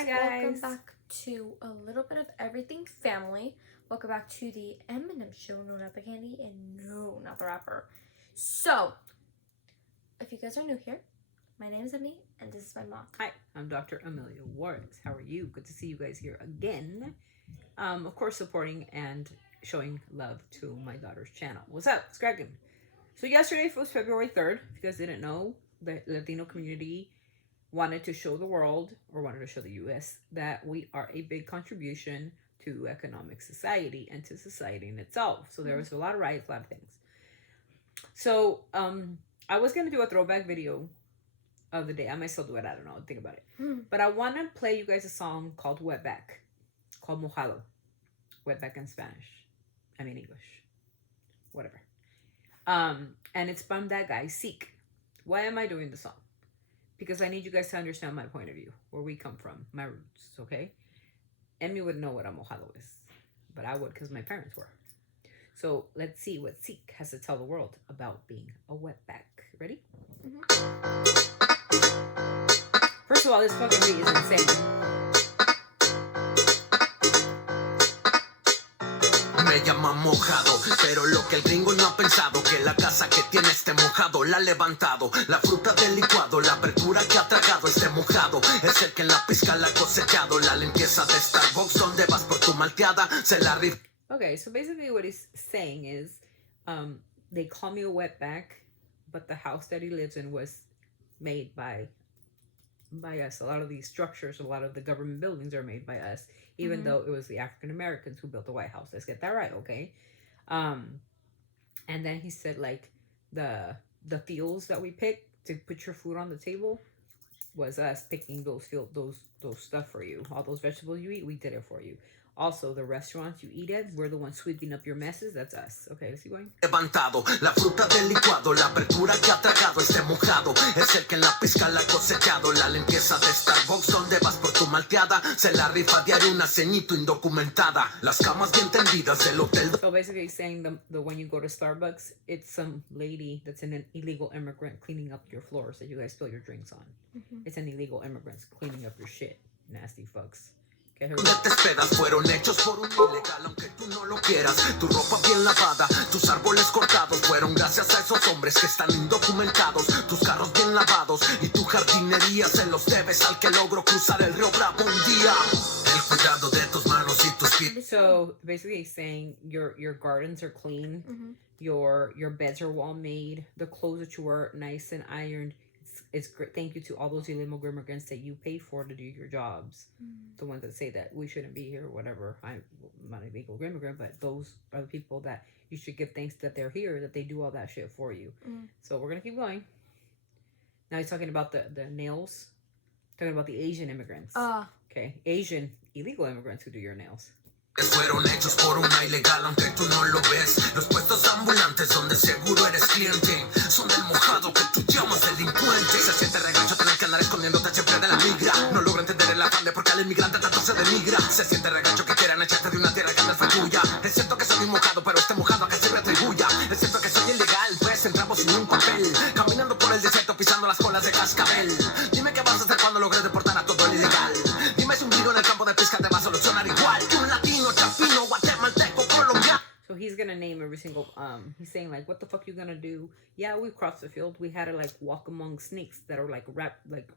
Hi guys. Welcome back to a little bit of everything family. Welcome back to the M&M show. No, not the candy, and no, not the rapper. So, if you guys are new here, my name is Emmy, and this is my mom. Hi, I'm Dr. Amelia Warrix. How are you? Good to see you guys here again. Of course, supporting and showing love to my daughter's channel. What's up? It's cracking. So yesterday was February 3rd. If you guys didn't know, the Latino community wanted to show the world, or wanted to show the U.S., that we are a big contribution to economic society and to society in itself. So there was a lot of riots, a lot of things. So I was going to do a throwback video of the day. I might still do it. I don't know. Think about it. But I want to play you guys a song called Wetback, called Mojado. Wetback in Spanish. I mean English. Whatever. And it's from that guy, Sieck. Why am I doing the song? Because I need you guys to understand my point of view, where we come from, my roots, okay? Emmy would know what a mojado is, but I would because my parents were. So let's see what Sieck has to tell the world about being a wetback. Ready? First of all, this fucking beat is insane. Me llaman mojado, pero lo que el gringo no ha pensado, que la casa que tiene este mojado la ha levantado. La fruta del licuado, la verdura que ha tragado este mojado, es el que en la pizca la ha cosechado. La limpieza de Starbucks, donde vas por tu malteada, se la rifa. Okay, so basically what he's saying is, they call me a wetback, but the house that he lives in was made by us. A lot of these structures, a lot of the government buildings are made by us, even though it was the African Americans who built the White House. Let's get that right, okay? And then he said, like, the fields that we pick to put your food on the table was us picking those stuff for you. All those vegetables you eat, we did it for you. Also, the restaurants you eat at, we're the ones sweeping up your messes. That's us. Okay, let's keep going. Levantado, la fruta del licuado, la verdura que ha tragado este mojado, es el que en la pizca la ha cosechado. La limpieza de Starbucks, donde vas por tu malteada, se la rifa diario una ceñito indocumentada. Las camas bien tendidas del hotel. So basically saying the when you go to Starbucks, it's some lady that's an illegal immigrant cleaning up your floors that you guys spill your drinks on. It's an illegal immigrant cleaning up your shit. Nasty fucks. Donde te hospedas fueron hechos por un ilegal, aunque tú no lo quieras. Tu ropa bien lavada, tus árboles cortados, fueron gracias a esos hombres que están indocumentados. Tus carros bien lavados y tu jardinería se los debes al que logró cruzar el río Bravo un día. El cuidado de tus manos y tus pies. So basically saying your gardens are clean, your beds are well made, the clothes that you wear nice and ironed. It's great. Thank you to all those illegal immigrants that you pay for to do your jobs. The ones that say that we shouldn't be here or whatever. I'm not an illegal immigrant, but those are the people that you should give thanks that they're here, that they do all that shit for you. So we're going to keep going. Now he's talking about the nails. Talking about the Asian immigrants. Okay. Asian illegal immigrants who do your nails. Fueron hechos por una ilegal, aunque tú no lo ves. Los puestos ambulantes donde seguro eres cliente son del mojado que tú llamas delincuente. Se siente regacho tener que andar escondiéndote siempre de la migra. No logro entender el afán de por qué al inmigrante tanto se denigra. Se siente regacho que quieran echarte de una tierra que no fue tuya. Es cierto que soy un mojado, pero este mojado a que se me atribuya. Es cierto que soy ilegal, pues entramos sin un papel, caminando por el desierto pisando las colas de cascabel. Dime qué vas a hacer cuando logres deportar a todo el ilegal. Dime si un giro en el campo de pesca te va a solucionar igual que un latino, chapino, guatemalteco, colombiano. So he's gonna name every single he's saying like, what the fuck you gonna do? Yeah, we crossed the field. We had to like walk among snakes that are like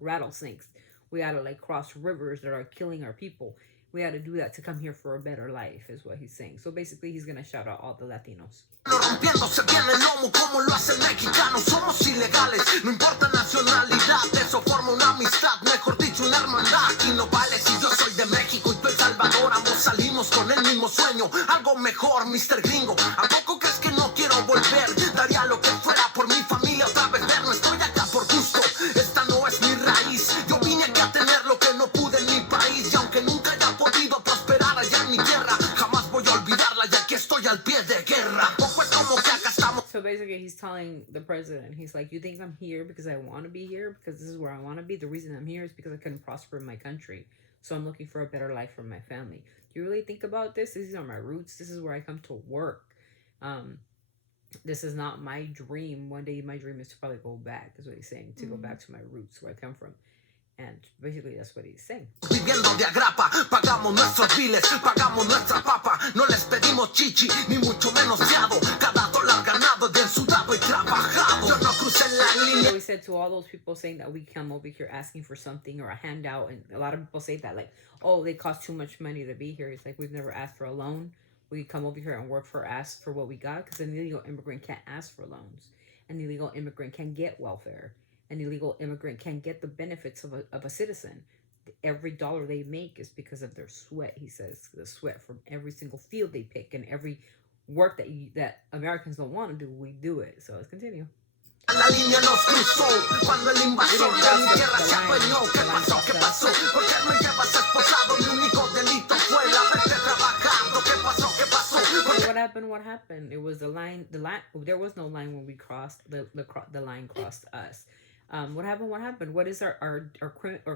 rattlesnakes. We had to like cross rivers that are killing our people. We had to do that to come here for a better life, is what he's saying. So basically he's gonna shout out all the Latinos. Rompiéndose bien el lomo como lo hacen mexicanos. Somos ilegales, no importa nacionalidad. Eso forma una amistad, mejor dicho una hermandad. Aquí no vale si yo soy de México y tú El Salvador. Ambos salimos con el mismo sueño, algo mejor, Mr. Gringo. ¿A poco crees que no quiero volver? Daría lo que fuera por mi familia otra vez ver. No estoy acá por gusto, esta no es mi raíz. Yo vine aquí a tener lo que no pude en mi país. Y aunque nunca haya podido prosperar allá en mi tierra, jamás voy a olvidarla, ya que estoy al pie de guerra. So basically he's telling the president, he's like, you think I'm here because I want to be here, because this is where I want to be? The reason I'm here is because I couldn't prosper in my country. So I'm looking for a better life for my family. Do you really think about this? These are my roots. This is where I come to work. This is not my dream. One day my dream is to probably go back, is what he's saying, to go back to my roots, where I come from. And basically that's what he's saying. Viviendo de agrapa, pagamos nuestros biles, pagamos nuestra papa, no les pedimos chichi, ni mucho menos fiado, cada dólar ganado es bien sudado y trabajado, yo no crucé la línea. So he said to all those people saying that we come over here asking for something or a handout, and a lot of people say that, like, oh, they cost too much money to be here. It's like, we've never asked for a loan. We come over here and work for, ask for what we got, because an illegal immigrant can't ask for loans. An illegal immigrant can get welfare. An illegal immigrant can get the benefits of a citizen. Every dollar they make is because of their sweat, he says. The sweat from every single field they pick and every work that Americans don't want to do, we do it. So let's continue. La línea nos cruzó cuando el invasor de mi tierra se adueñó. ¿Qué pasó? ¿Qué pasó? ¿Por qué me llevas esposado? Mi único delito fue el haberte trabajado. ¿Qué pasó? ¿Qué pasó? What happened? What happened? It was the line. There was no line when we crossed. The line crossed us. What happened? What happened? What is our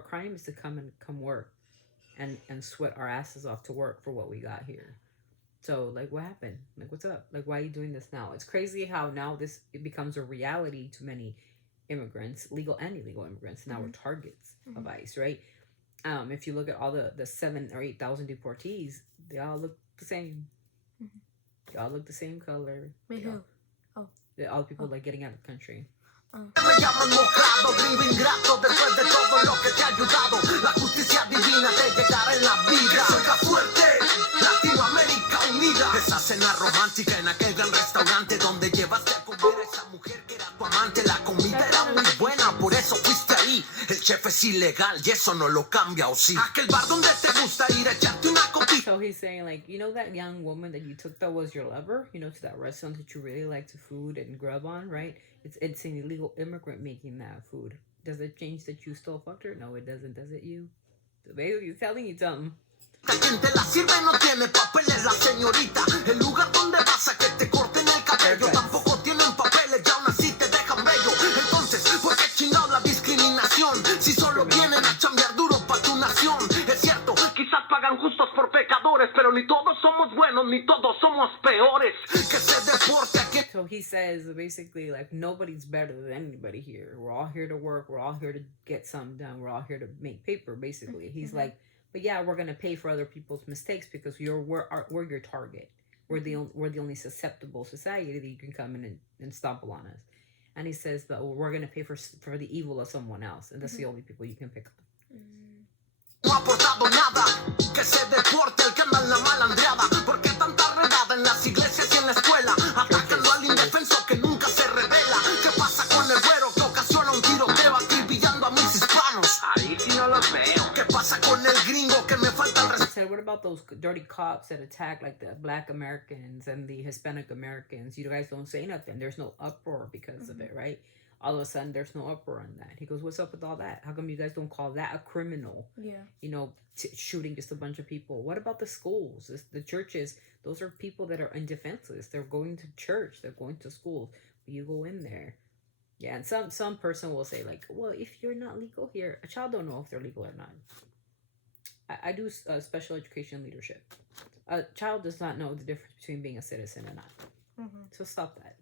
crime is to come work and sweat our asses off to work for what we got here. So, like, what happened? Like, what's up? Like, why are you doing this now? It's crazy how now it becomes a reality to many immigrants, legal and illegal immigrants. Now we're targets of ICE, right? If you look at all the 7,000 or 8,000 deportees, they all look the same. They all look the same color. Wait, who? All the people like getting out of the country. Me llaman Mojado, gringo ingrato, después de todo lo que te ha ayudado, la justicia divina te llegará en la vida. Soy fuerte, Latinoamérica unida. Esa cena romántica en aquel gran restaurante donde llevaste a comer a esa mujer que era tu amante. La comida era muy buena, por eso fuiste ahí. El chef es ilegal y eso no lo cambia, ¿o sí? Aquel bar donde te gusta ir a echarte una copita. So he's saying, like, you know that young woman that you took that was your lover, you know, to that restaurant that you really like to food and grub on, right? It's an illegal immigrant making that food. Does it change that you still fucked her? No, it doesn't. Does it, you? So basically, he's telling you something. Quien te la sirve no tiene papeles, la señorita. El lugar donde vas a que te corten el cabello tampoco tienen papeles, ya aún así te dejan bello. Entonces, ¿por qué chingados la discriminación? Si solo vienen a chambear duro pa' tu nación. Es cierto, quizás pagan justos por pecadores, pero ni todos somos buenos, ni todos somos peores. Que se deporte a quien... So he says, basically, like, nobody's better than anybody here. We're all here to work. We're all here to get something done. We're all here to make paper, basically. He's like, but yeah, we're gonna pay for other people's mistakes because we're your target. We're the only susceptible society that you can come in and stumble on us. And he says, but we're gonna pay for the evil of someone else, and that's the only people you can pick up. No ha aportado nada, que se deporte el que anda en la malandreada. ¿Por qué tanta redada en las iglesias y en la escuela? Atacando al indefenso que nunca se revela. ¿Qué pasa con el güero que ocasiona un tiroteo acribillando a mis hispanos? Ahí sí no los veo. ¿Qué pasa con el gringo que me falta el respeto? Said, what about those dirty cops that attack like the Black Americans and the Hispanic Americans? You guys don't say nothing. There's no uproar because of it, right? All of a sudden, there's no uproar on that. He goes, what's up with all that? How come you guys don't call that a criminal? Yeah. You know, shooting just a bunch of people. What about the schools? The churches? Those are people that are indefenseless. They're going to church. They're going to schools. You go in there. Yeah, and some person will say, like, well, if you're not legal here, a child don't know if they're legal or not. I do special education leadership. A child does not know the difference between being a citizen and not. So stop that.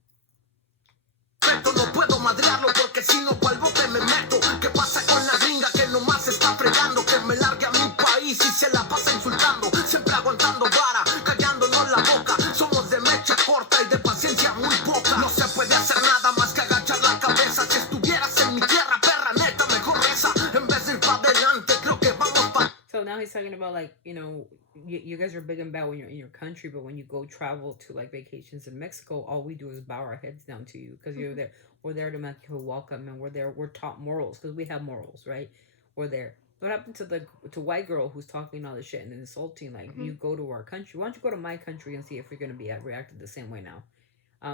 No puedo madrearlo porque si no pa'l bote me meto. ¿Qué pasa con la gringa que nomás está fregando? Que me largue a mi país y se la pasa insultando. Siempre aguantando vara, callándonos la boca. Somos de mecha corta y de paciencia muy poca. No se puede hacer nada más que agachar la cabeza. Si estuvieras en mi tierra, perra neta, mejor reza. En vez de ir pa' adelante, creo que vamos pa'. So now he's talking about, like, you know, you guys are big and bad when you're in your country, but when you go travel to, like, vacations in Mexico, all we do is bow our heads down to you because you're there. We're there to make you welcome, and we're taught morals because we have morals, right? We're there. What happened to white girl who's talking all this shit and insulting? Like, you go to our country. Why don't you go to my country and see if you're going to be reacted the same way now?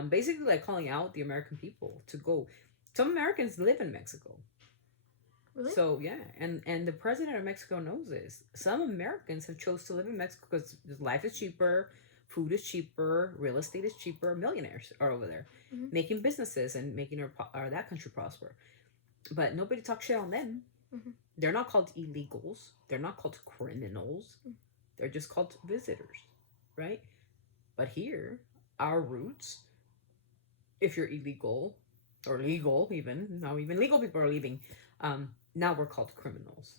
Basically, like, calling out the American people to go. Some Americans live in Mexico. Really? So, yeah, and the president of Mexico knows this. Some Americans have chose to live in Mexico because life is cheaper, food is cheaper, real estate is cheaper. Millionaires are over there making businesses and making that country prosper. But nobody talks shit on them. They're not called illegals. They're not called criminals. They're just called visitors, right? But here, our roots, if you're illegal or legal even, now even legal people are leaving, now we're called criminals.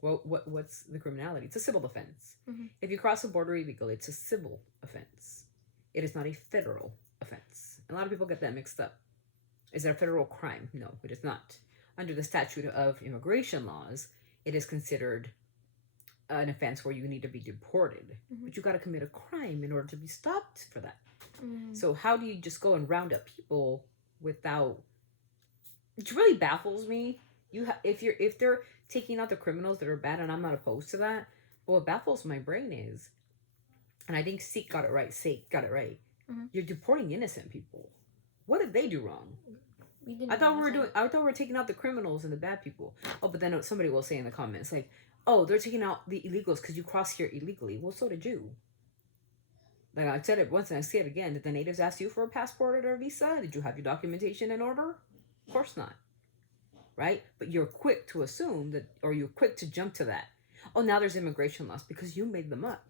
Well, what's the criminality? It's a civil offense. Mm-hmm. If you cross a border illegally, it's a civil offense. It is not a federal offense. A lot of people get that mixed up. Is it a federal crime? No, it is not. Under the statute of immigration laws, it is considered an offense where you need to be deported. Mm-hmm. But you got to commit a crime in order to be stopped for that. Mm-hmm. So how do you just go and round up people without? It really baffles me. If they're taking out the criminals that are bad, and I'm not opposed to that, but what baffles my brain is, and I think Sieck got it right. Mm-hmm. You're deporting innocent people. What did they do wrong? I thought we were taking out the criminals and the bad people. Oh, but then somebody will say in the comments like, "Oh, they're taking out the illegals because you crossed here illegally." Well, so did you. Like I said it once and I say it again. Did the natives ask you for a passport or a visa? Did you have your documentation in order? Of course not. Right? But you're quick to assume that, or you're quick to jump to that. Oh, now there's immigration laws because you made them up.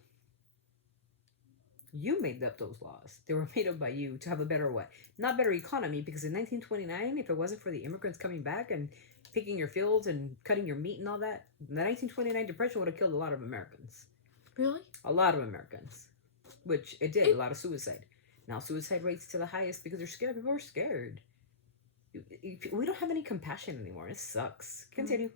You made up those laws. They were made up by you to have a better what? Not better economy, because in 1929, if it wasn't for the immigrants coming back and picking your fields and cutting your meat and all that, the 1929 Depression would have killed a lot of Americans. Really? A lot of Americans. Which it did. A lot of suicide. Now suicide rates to the highest because they're scared. People are scared. We don't have any compassion anymore. It sucks. Continue.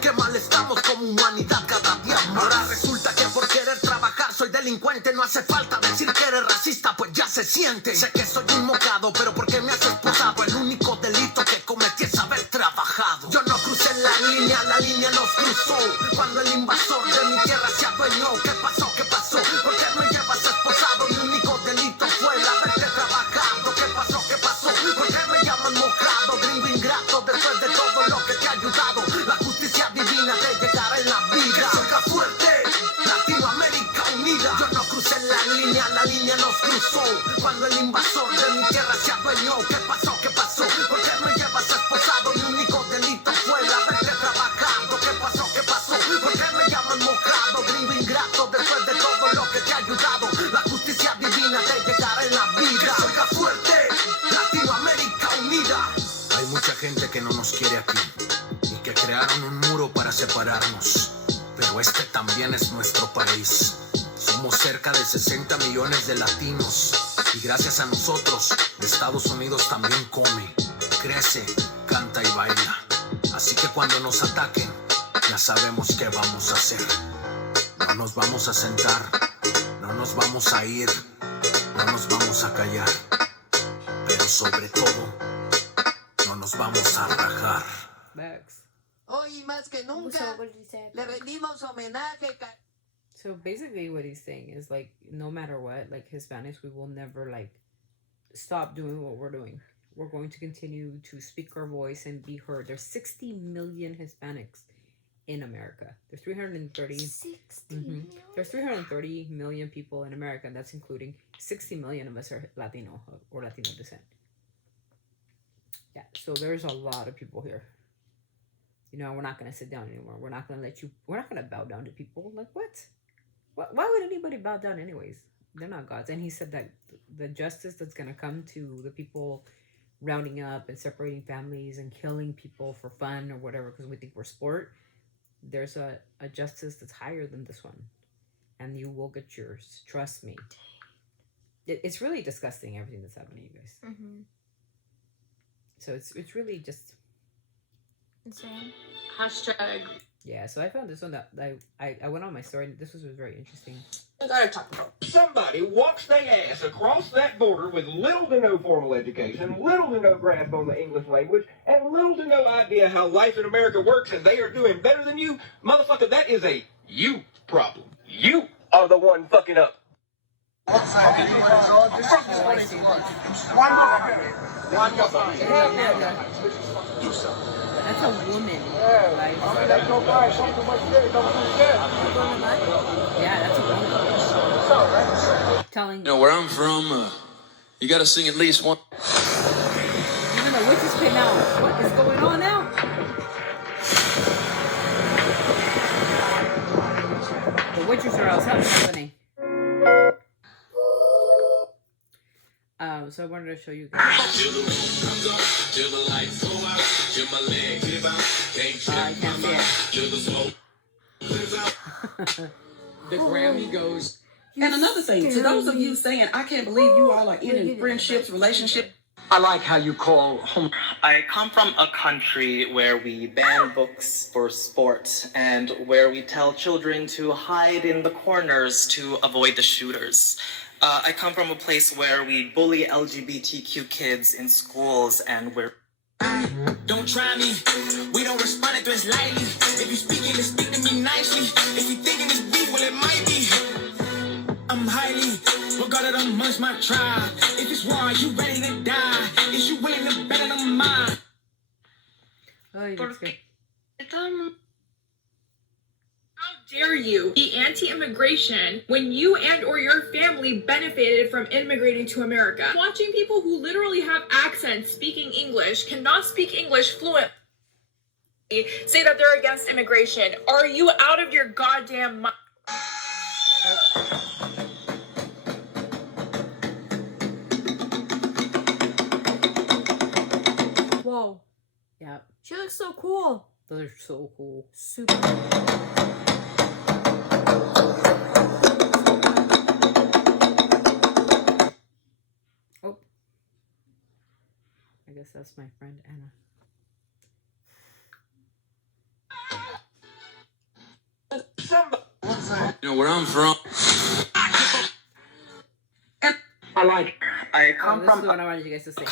Qué mal estamos como humanidad cada día más. Ahora resulta que por querer trabajar soy delincuente. No hace falta decir que eres racista, pues ya se siente. Sé que soy un mojado, pero ¿por qué me has esposado? El único delito que cometí es haber trabajado. Yo no crucé la línea nos cruzó. Cuando el invasor de mi tierra se adueñó. ¿Qué pasó? ¿Qué pasó? ¿Por qué me llevas esposado? Mi único delito fue el haberte trabajado. ¿Qué pasó? ¿Qué pasó? ¿Por qué me llaman mojado? Gringo ingrato, después de todo lo que te ha ayudado. La justicia divina te llegará en la vida. Que salga fuerte, Latinoamérica unida. Yo no crucé la línea nos cruzó. Cuando el invasor de mi tierra se adueñó. ¿Qué pasó? ¿Qué pasó? ¿Por qué me llevas esposado? Mi único delito fue el haberte trabajado. ¿Qué pasó? ¿Qué pasó? ¿Por qué me llaman mojado? Gringo ingrato, después de todo lo que te ha ayudado. La justicia divina te llegará en la vida. Que salga fuerte, Latinoamérica unida. Hay mucha gente que no nos quiere aquí. Que crearon un muro para separarnos, pero este también es nuestro país. Somos cerca de 60 millones de latinos y gracias a nosotros Estados Unidos también come, crece, canta y baila. Así que cuando nos ataquen ya sabemos qué vamos a hacer. No nos vamos a sentar, no nos vamos a ir, no nos vamos a callar, pero sobre todo no nos vamos a rajar. Max. Hoy más que nunca le rendimos homenaje. So basically what he's saying is like, no matter what, like Hispanics, we will never like stop doing what we're doing. We're going to continue to speak our voice and be heard. There's 60 million Hispanics in America. There's 330. 60 million? There's 330 million people in America, and that's including 60 million of us are Latino or Latino descent. Yeah, so there's a lot of people here. You know, we're not going to sit down anymore. We're not going to bow down to people. Like, what? Why would anybody bow down anyways? They're not gods. And he said that the justice that's going to come to the people rounding up and separating families and killing people for fun or whatever because we think we're sport, there's a justice that's higher than this one. And you will get yours. Trust me. It's really disgusting, everything that's happening, you guys. Mm-hmm. So it's really just... insane. Hashtag. Yeah, so I found this one that I went on my story. This was very interesting. I gotta talk about. Somebody walks their ass across that border with little to no formal education, little to no grasp on the English language, and little to no idea how life in America works, and they are doing better than you. Motherfucker, that is a you problem. You are the one fucking up. That's a woman. Right? Yeah, that's a woman. Telling. You know, where I'm from, you gotta sing at least one. Even the witches came out. What is going on now? The witches are outside, aren't they? So I wanted to show you guys. I can't see it. The Grammy goes. And another thing, to those of you saying, I can't believe you all are in friendships, relationships. I like how you call home. I come from a country where we ban books for sport and where we tell children to hide in the corners to avoid the shooters. I come from a place where we bully LGBTQ kids in schools and where... Don't try me. We don't respond to it lightly. If you speaking, then speak to me nicely. If you thinking it's beef, well, it might be. I'm highly regarded amongst my tribe. If it's war, you ready to die? Is you willing to better than mine? Oh, you look good. How dare you be anti-immigration when you and or your family benefited from immigrating to America? Watching people who literally have accents speaking English, cannot speak English fluently, say that they're against immigration. Are you out of your goddamn mind? Whoa. Yeah. She looks so cool. Those are so cool. Super cool. Oh. I guess that's my friend Anna. You know where I'm from. I like. I come This is from what I wanted you guys to say.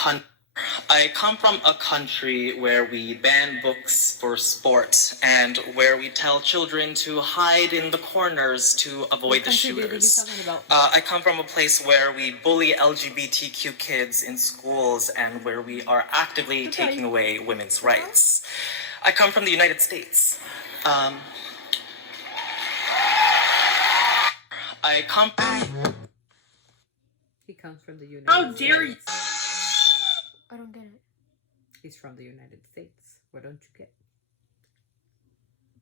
I come from a country where we ban books for sport and where we tell children to hide in the corners to avoid the shooters. I come from a place where we bully LGBTQ kids in schools and where we are actively taking away women's rights. I come from the United States. He comes from the United How States. dare you? I don't get it. He's from the United States. What don't you get?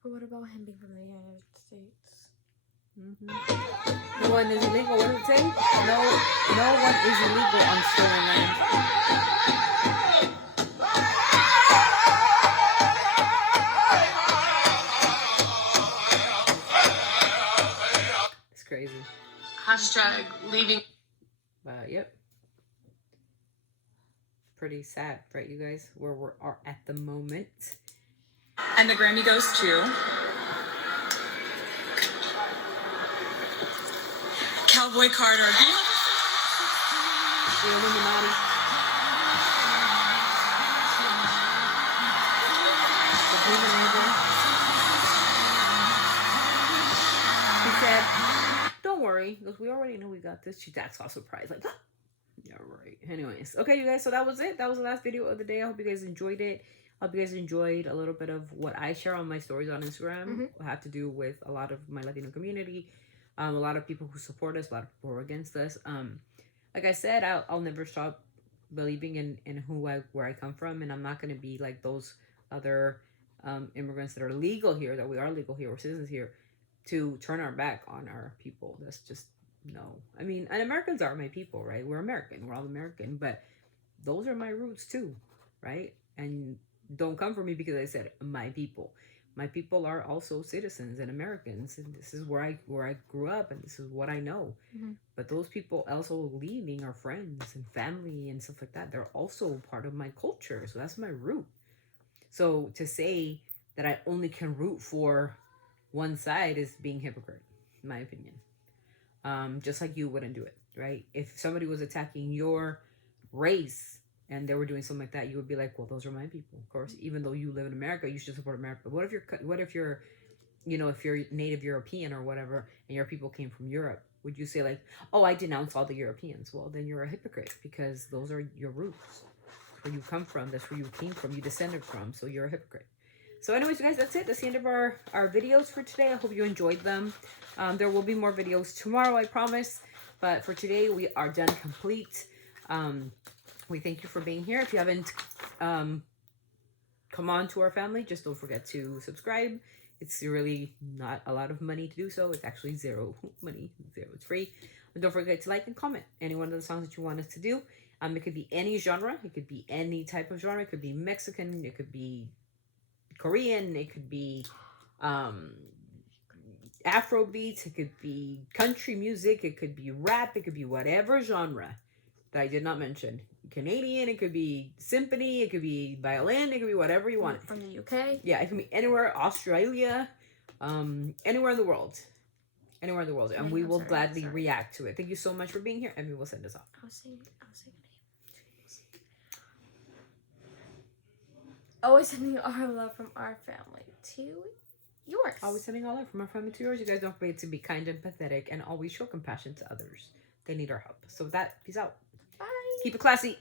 But what about him being from the United States? No one is illegal. What did it say? No one is illegal on stolen land. It's crazy. Hashtag leaving. Yep. Pretty sad, right, you guys? Where we are at the moment. And the Grammy goes to Cowboy Carter. The Illuminati. The Demon Angel. He said, "Don't worry, because we already know we got this." She acts all surprised, like, "Ah." Yeah, right. Anyways, okay, you guys, so that was it. That was the last video of the day. I hope you guys enjoyed it. I hope you guys enjoyed a little bit of what I share on my stories on Instagram. Have to do with a lot of my Latino community, a lot of people who support us, a lot of people who are against us. Like I said, I'll never stop believing in where I come from, and I'm not going to be like those other immigrants that are legal here, that we are legal here, we're citizens here, to turn our back on our people. That's just, no. I mean, and Americans are my people, right? We're American. We're all American. But those are my roots too, right? And don't come for me because I said my people. My people are also citizens and Americans. And this is where I grew up, and this is what I know. But those people also leaving are friends and family and stuff like that. They're also part of my culture. So that's my root. So to say that I only can root for one side is being hypocrite, in my opinion. Just like you wouldn't do it, right? If somebody was attacking your race and they were doing something like that, you would be like, well, those are my people. Of course, even though you live in America, you should support America. But what if you're, you know, if you're native European or whatever, and your people came from Europe, would you say like, oh, I denounce all the Europeans? Well, then you're a hypocrite, because those are your roots. Where you come from, that's where you came from, you descended from, so you're a hypocrite. So anyways, you guys, that's it. That's the end of our videos for today. I hope you enjoyed them. There will be more videos tomorrow, I promise. But for today, we are done complete. We thank you for being here. If you haven't come on to our family, just don't forget to subscribe. It's really not a lot of money to do so. It's actually zero money. Zero. It's free. And don't forget to like and comment any one of the songs that you want us to do. It could be any genre. It could be any type of genre. It could be Mexican. It could be Korean. It could be Afro beats. It could be country music. It could be rap. It could be whatever genre that I did not mention. Canadian. It could be symphony. It could be violin. It could be whatever you want. From the UK. Yeah, it can be anywhere. Australia. Anywhere in the world. Anywhere in the world. And we will gladly react to it. Thank you so much for being here. And we will send us off. I was saying always sending our love from our family to yours. Always sending all love from our family to yours. You guys don't forget to be kind and pathetic and always show compassion to others. They need our help. So with that, peace out. Bye. Keep it classy.